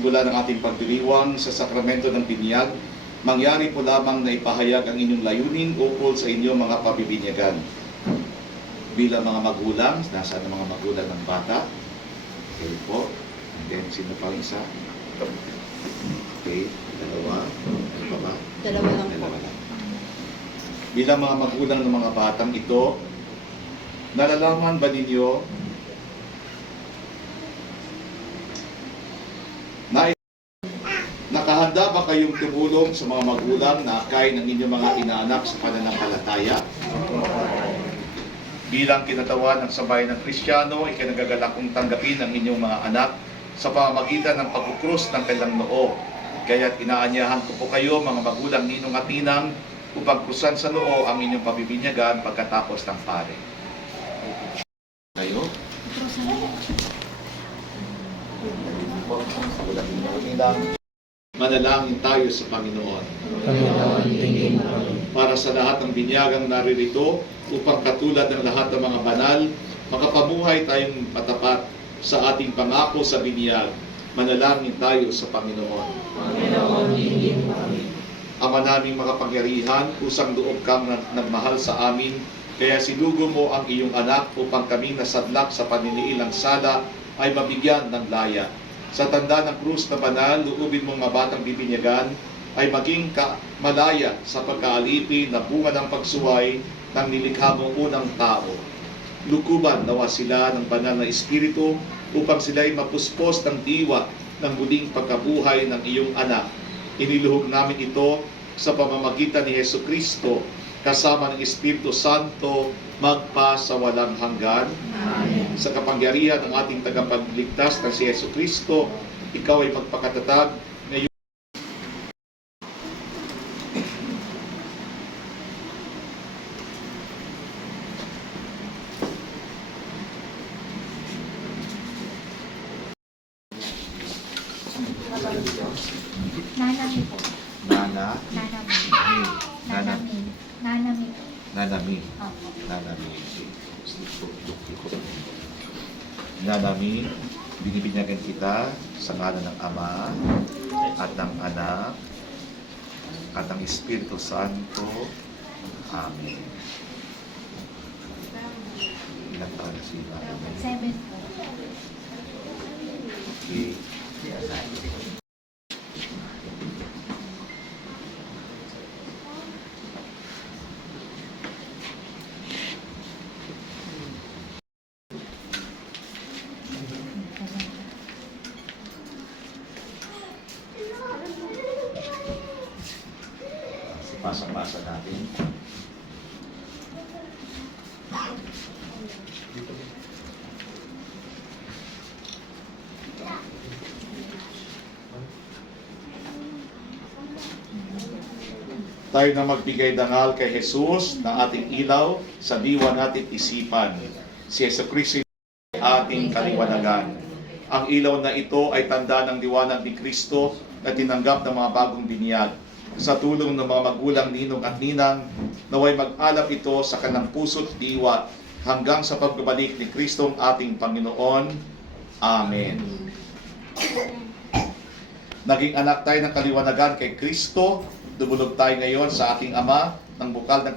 Mula ng ating pagdiriwang sa sakramento ng binyag, mangyari po lamang na ipahayag ang inyong layunin ukol sa inyong mga pabibinyagan. Bilang mga magulang, nasaan ang mga magulang ng bata? Okay po. And then, sino pa isa? Okay, dalawa. Ano pa ba? Dalawa lang po. Dalawa lang. Bilang mga magulang ng mga batang ito, nalalaman ba ninyo nakahanda ba kayong tumulong sa mga magulang na akay ng inyong mga inaanak sa pananampalataya? Bilang kinatawan ng Sambayan ng Kristiyano, ikinagagalak kong tanggapin ang inyong mga anak sa pamamagitan ng pagkukrus ng kanilang noo. Kaya't inaanyahan ko po kayo, mga magulang ninong at ninang, upang krusan sa noo ang inyong pabibinyagan pagkatapos ng pare. Kayo? Manalangin tayo sa Panginoon. Panginoon, tingin mo kami. Para sa lahat ng binyagang naririto, upang katulad ng lahat ng mga banal, makapamuhay tayong matapat sa ating pangako sa binyag. Manalangin tayo sa Panginoon. Panginoon, tingin mo kami. Ama naming makapangyarihan, kusang loob kang nagmahal sa amin, kaya sinugo mo ang iyong anak upang kaming nasadlak sa paniniilang sala ay mabigyan ng laya. Sa tanda ng krus na banal, luubin mong mabatang bibinyagan ay maging malaya sa pagkaalipin na bunga ng pagsuway ng nilikha mong unang tao. Lukuban nawa sila ng banal na espiritu upang sila'y mapuspos ng diwa ng muling pagkabuhay ng iyong anak. Iniluhog namin ito sa pamamagitan ni Jesucristo kasama ng Espiritu Santo magpa sa walang hanggan. Amen. Sa kapangyarihan ng ating tagapagligtas na si Jesucristo, ikaw ay magpakatatag na Nanami po. Nanami. Nanami po. Nanami. Opo. Nanami, binibinyagan kita sa ngalan ng Ama at ng Anak at ng Espiritu Santo. Amen. Ilang taon na sila? 7 po. Okay. Pasang-pasa natin. Tayo na magbigay dangal kay Jesus na ating ilaw sa diwa natin isipan. Si Jesucristo ating kaliwanagan. Ang ilaw na ito ay tanda ng liwanag ni Kristo na tinanggap ng mga bagong binyag. Sa tulong ng mga magulang, ninong at ninang, naway mag-alap ito sa kanang puso't diwa hanggang sa pagbabalik ni Kristo ang ating Panginoon. Amen. Naging anak tayo ng kaliwanagan kay Kristo. Dumulog tayo ngayon sa ating Ama ng bukal ng